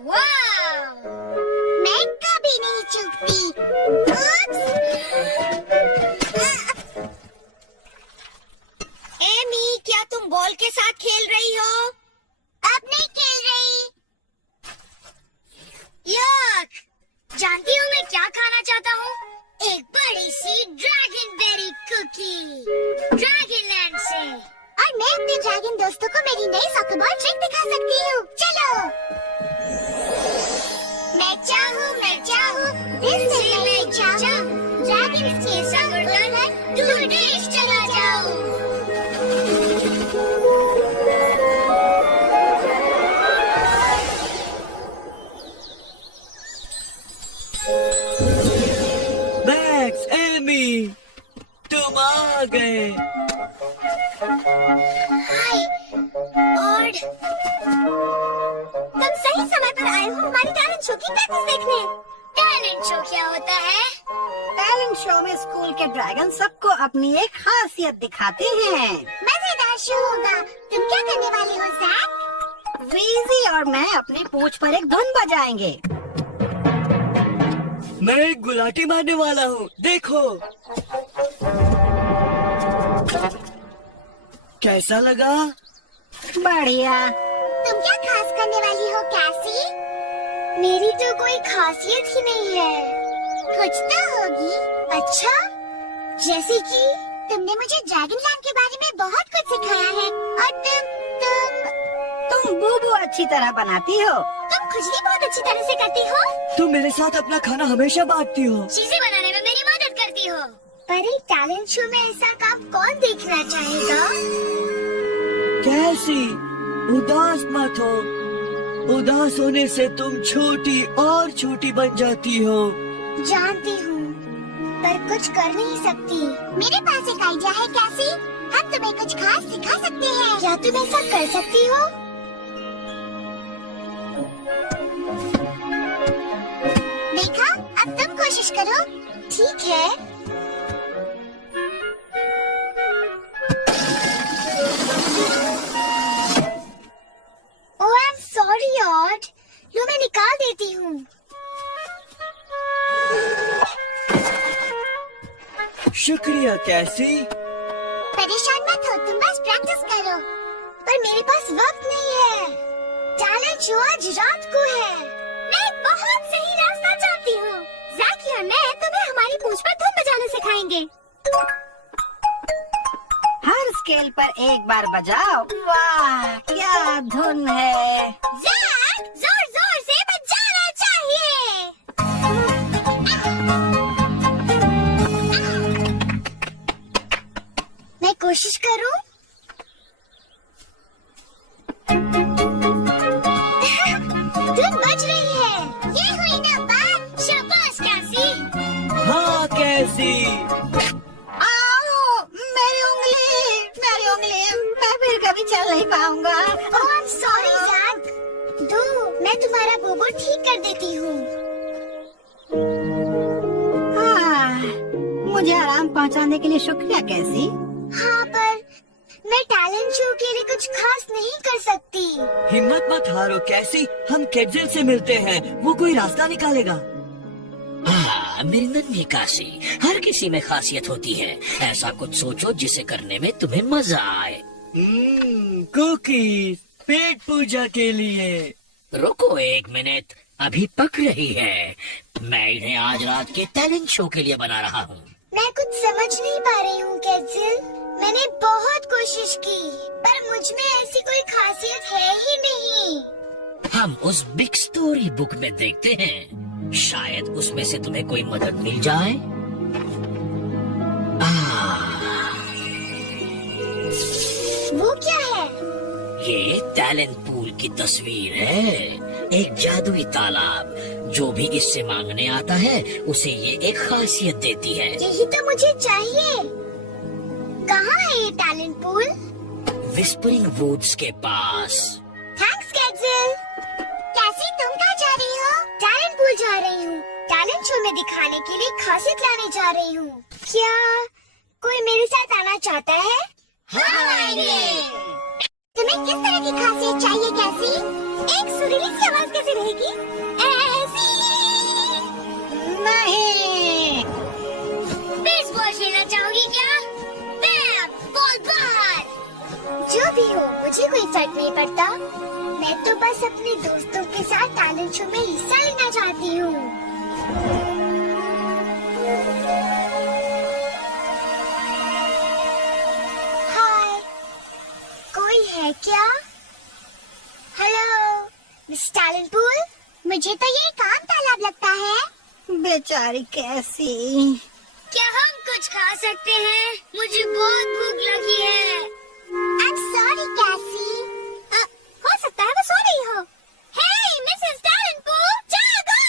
वाह! मैं कभी नहीं चूकती। एमी, क्या तुम बॉल के साथ खेल रही हो? अब नहीं खेल रही। यक! जानती हो मैं क्या खाना चाहता हूँ? एक बड़ी सी dragon berry cookie, dragon land से। और मैं अपने ड्रैगन दोस्तों को मेरी नई सॉकर बॉल ट्रिक दिखा सकती हूँ। चलो। मैं चाहूँ, दिल से मैं चाहूँ, ड्रैगन के संग उड़कर दूर देश चला जाऊँ। मैक्स, एमी, तुम आ गए। हाय, और तुम सही समय पर आए हो हमारी टैलेंट शो की प्रैक्टिस देखने। टैलेंट शो क्या होता है? टैलेंट शो में स्कूल के ड्रैगन सबको अपनी एक खासियत दिखाते हैं। मजेदार शो होगा। तुम क्या करने वाले हो जैक? वीजी और मैं अपनी पूंछ पर एक धुन बजाएंगे। मैं एक गुलाटी मारने वाला हूँ, देखो। कैसा लगा? बढ़िया। तुम क्या खास करने वाली हो कैसी? मेरी तो कोई खासियत ही नहीं है। कुछ तो होगी। अच्छा, जैसे कि तुमने मुझे ड्रैगन लैंड के बारे में बहुत कुछ सिखाया है। और तुम बूबू अच्छी तरह बनाती हो। तुम खुजली बहुत अच्छी तरह से करती हो। तुम मेरे साथ अपना खाना हमेशा बांटती हो। चीजें बनाने में मेरी मदद करती हो। पर एक टैलेंट शो में ऐसा काम कौन देखना चाहेगा? कैसी? उदास मत हो। उदास होने से तुम छोटी और छोटी बन जाती हो। जानती हूँ, पर कुछ कर नहीं सकती। मेरे पास एक आइडिया है कैसी? हम तुम्हें कुछ खास सिखा सकते हैं। क्या तुम ऐसा कर सकती हो? देखा, अब तुम कोशिश करो। ठीक है। ओह, आई एम सॉरी यार। लो, मैं निकाल देती हूँ। शुक्रिया कैसी। परेशान मत हो, तुम बस प्रैक्टिस करो। पर मेरे पास वक्त नहीं है। टैलेंट शो आज रात को है। मैं एक बहुत सही रास्ता जानती हूँ। जैकी और मैं तुम्हें हमारी पूंछ पर धुन बजाना सिखाएंगे। हर स्केल पर एक बार बजाओ। वाह, क्या धुन है। जैक, जोर जोर से बजाना चाहिए। मैं कोशिश करूँ? धुन बज रही है। ये हुई ना बात। शाबाश कैसी। हाँ कैसी। आओ, मेरी उंगली, मैं फिर कभी चल नहीं पाऊंगा। ओह, आई एम सॉरी जैक। दो, मैं तुम्हारा बोबो ठीक कर देती हूँ। मुझे आराम पहुंचाने के लिए शुक्रिया कैसी। हाँ, पर मैं टैलेंट शो के लिए कुछ खास नहीं कर सकती। हिम्मत मत हारो कैसी। हम केटजेल से मिलते हैं, वो कोई रास्ता निकालेगा। मेरी नन्ही काशी, हर किसी में खासियत होती है। ऐसा कुछ सोचो जिसे करने में तुम्हें मजा आए। कुकीज, पेट पूजा के लिए। रुको एक मिनट, अभी पक रही है। मैं इन्हें आज रात के टैलेंट शो के लिए बना रहा हूँ। मैं कुछ समझ नहीं पा रही हूँ केटजेल। मैंने बहुत कोशिश की, पर मुझ में ऐसी कोई खासियत है ही नहीं। हम उस बिग स्टोरी बुक में देखते हैं, शायद उसमें से तुम्हें कोई मदद मिल जाए। वो क्या है? ये टैलेंट पूल की तस्वीर है। एक जादुई तालाब। जो भी इससे मांगने आता है उसे ये एक खासियत देती है। यही तो मुझे चाहिए। कहाँ है ये टैलेंट पूल? विस्परिंग वुड्स के पास। थैंक्स केटजेल। कैसी, तुम कहाँ जा रही हो? टैलेंट पूल जा रही हूँ। टैलेंट शो में दिखाने के लिए खासियत लाने जा रही हूँ। क्या कोई मेरे साथ आना चाहता है? हाँ, तुम्हें किस तरह की खासियत चाहिए कैसी? एक सुरीली सी आवाज कैसे रहेगी? ऐसी नहीं। बेसबॉल खेलना चाहोगी क्या? बैम, बॉल बाहर। जो भी हो, मुझे कोई फर्क नहीं पड़ता। मैं तो बस अपने दोस्तों के साथ टैलेंट शो में हिस्सा लेना चाहती हूँ। हाय, कोई है क्या? Hello, miss talent pool. मुझे तो ये काम तालाब लगता है। बेचारी कैसी। क्या हम कुछ खा सकते हैं? मुझे बहुत भूख लगी है। I'm sorry, कैसी। हो सकता है वो सो रही हो। Hey, Mrs. Talentpool, जागो!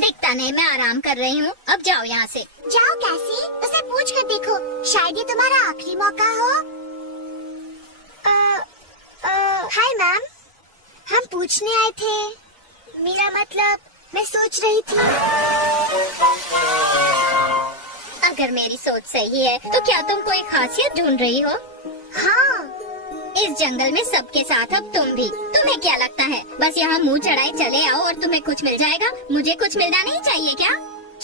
दिखता नहीं मैं आराम कर रही हूँ। अब जाओ यहाँ से। जाओ कैसी, उसे पूछ कर देखो, शायद ये तुम्हारा आखिरी मौका हो। हाय मैम, हम पूछने आए थे। मेरा मतलब, मैं सोच रही थी। अगर मेरी सोच सही है तो क्या तुम कोई खासियत ढूंढ रही हो? हाँ, इस जंगल में सबके साथ अब तुम भी। तुम्हें क्या लगता है बस यहाँ मुंह चढ़ाए चले आओ और तुम्हें कुछ मिल जाएगा? मुझे कुछ मिलना नहीं चाहिए क्या?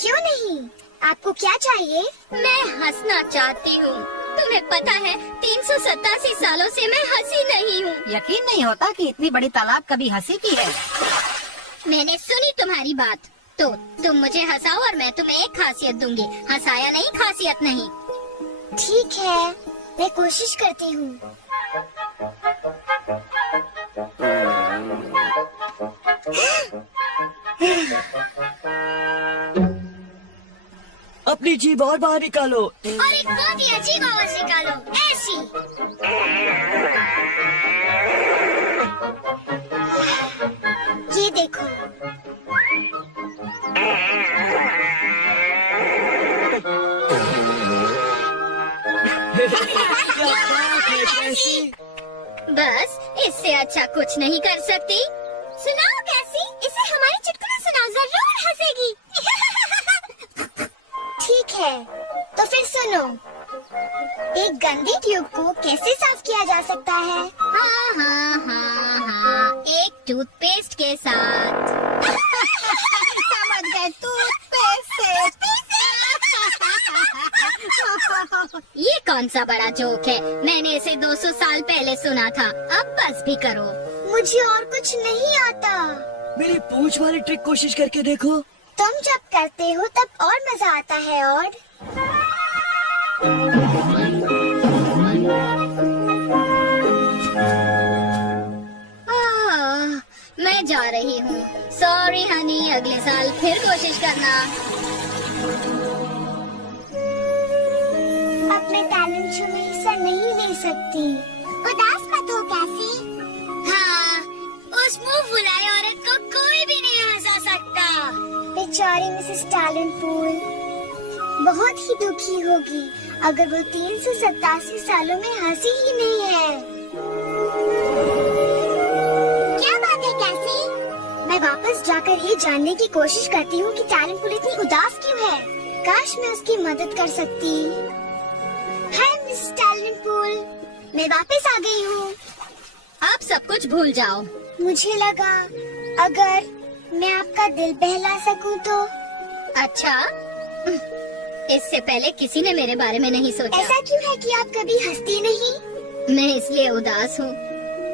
क्यों नहीं? आपको क्या चाहिए? मैं हंसना चाहती हूँ। तुम्हें पता है 387 सालों से मैं हंसी नहीं हूँ। यकीन नहीं होता कि इतनी बड़ी तालाब कभी हंसी की है। मैंने सुनी तुम्हारी बात, तो तुम मुझे हंसाओ और मैं तुम्हें एक खासियत दूंगी। हंसाया नहीं, खासियत नहीं। ठीक है, मैं कोशिश करती हूँ। अपनी जीभ और बाहर निकालो। और एक बहुत ही अजीब आवाज निकालो, ऐसी। ये देखो। क्या बात है कैसी? बस इससे अच्छा कुछ नहीं कर सकती। सुनाओ कैसी, इसे हमारी चुटकुला सुनाओ, जरूर हंसेगी। ठीक है, तो फिर सुनो। एक गंदी ट्यूब को कैसे साफ किया जा सकता है? हाँ हाँ हाँ हाँ, एक टूथपेस्ट के साथ। समझ गए, टूथपेस्ट से। ये कौन सा बड़ा जोक है? मैंने इसे 200 साल पहले सुना था। अब बस भी करो। मुझे और कुछ नहीं आता। मेरी पूंछ वाली ट्रिक कोशिश करके देखो। तुम जब करते हो तब और मजा आता है। और मैं जा रही हूँ। सॉरी हनी, अगले साल फिर कोशिश करना। अपने टैलेंट शो में हिस्सा नहीं ले सकती। उदास मत हो कैसी। हाँ, उस मुंह फुलाई औरत को कोई भी नहीं हंसा सकता। बेचारी मिसेस टैलेंट पूल बहुत ही दुखी होगी अगर वो 387 सालों में हंसी ही नहीं है। क्या बात है कैसी? मैं वापस जाकर ये जानने की कोशिश करती हूँ कि टैलेंट पूल इतनी उदास क्यों है। काश मैं उसकी मदद कर सकती। हाय मिस टैलेंट पूल, मैं वापस आ गई हूँ। आप सब कुछ भूल जाओ। मुझे लगा अगर मैं आपका दिल बहला सकूं तो। अच्छा, इससे पहले किसी ने मेरे बारे में नहीं सोचा। ऐसा क्यों है कि आप कभी हंसती नहीं? मैं इसलिए उदास हूँ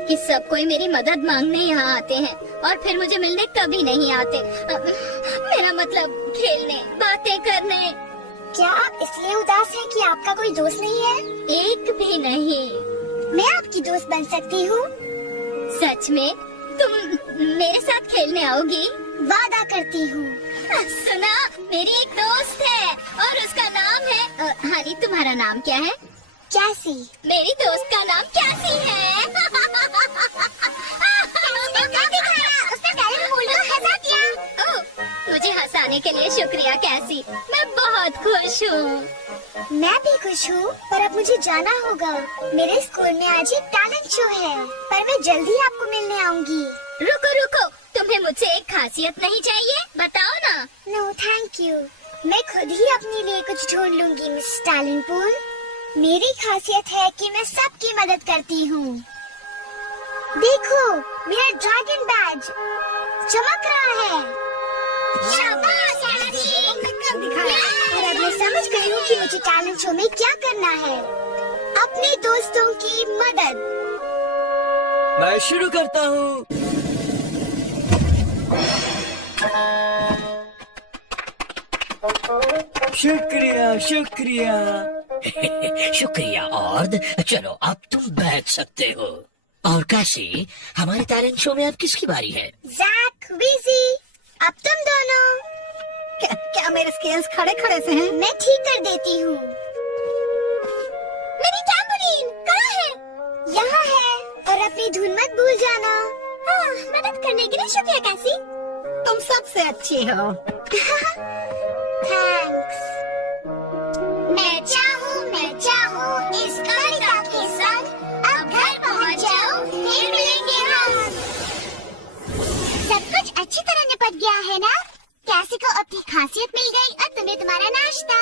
कि सब कोई मेरी मदद मांगने यहाँ आते हैं और फिर मुझे मिलने कभी नहीं आते। मेरा मतलब खेलने, बातें करने। क्या आप इसलिए उदास हैं कि आपका कोई दोस्त नहीं है? एक भी नहीं। मैं आपकी दोस्त बन सकती हूँ। सच में? तुम मेरे साथ खेलने आओगी? वादा करती हूँ। सुना, मेरी एक दोस्त है और उसका नाम है हनी। तुम्हारा नाम क्या है? कैसी। मेरी दोस्त का नाम कैसी है? उसने टैलेंट पूल को हंसा दिया। ओह, मुझे हंसाने के लिए शुक्रिया कैसी। मैं बहुत खुश हूँ। मैं भी खुश हूँ, पर अब मुझे जाना होगा। मेरे स्कूल में आज एक टैलेंट शो है, पर मैं जल्दी आपको मिलने आऊंगी। रुको रुको, तुम्हें मुझसे एक खासियत नहीं चाहिए? बताओ ना। No thank you. मैं खुद ही अपने लिए कुछ ढूंढ लूंगी मिस टैलेंट पूल। मेरी खासियत है कि मैं सबकी मदद करती हूँ। देखो, मेरा ड्रैगन बैज चमक रहा है। शाबाश ऐसी। और अब मैं समझ गई हूँ कि मुझे टैलेंट शो में क्या करना है। अपने दोस्तों की मदद। मैं शुरू करता हूँ। शुक्रिया शुक्रिया। शुक्रिया ऑर्ड। चलो अब तुम बैठ सकते हो। और कैसी, हमारे टैलेंट शो में अब किसकी बारी है? जैक, वीजी, अब तुम दोनों। क्या मेरे स्केल्स खड़े खड़े से हैं? मैं ठीक कर देती हूँ। मेरी टैम्पोलिन कहाँ है? यहाँ है। और अपनी धुन मत भूल जाना। हाँ, मदद करने के लिए शुक्रिया कैसी। तुम सबसे अच्छी हो। थैंक्स। मैं चाहूँ इस कविता के संग अब घर पहुँच जाऊँ, फिर मिलेंगे हम। सब कुछ अच्छी तरह निपट गया है ना? कैसी को अपनी खासियत मिल गई और तुम्हें तुम्हारा नाश्ता।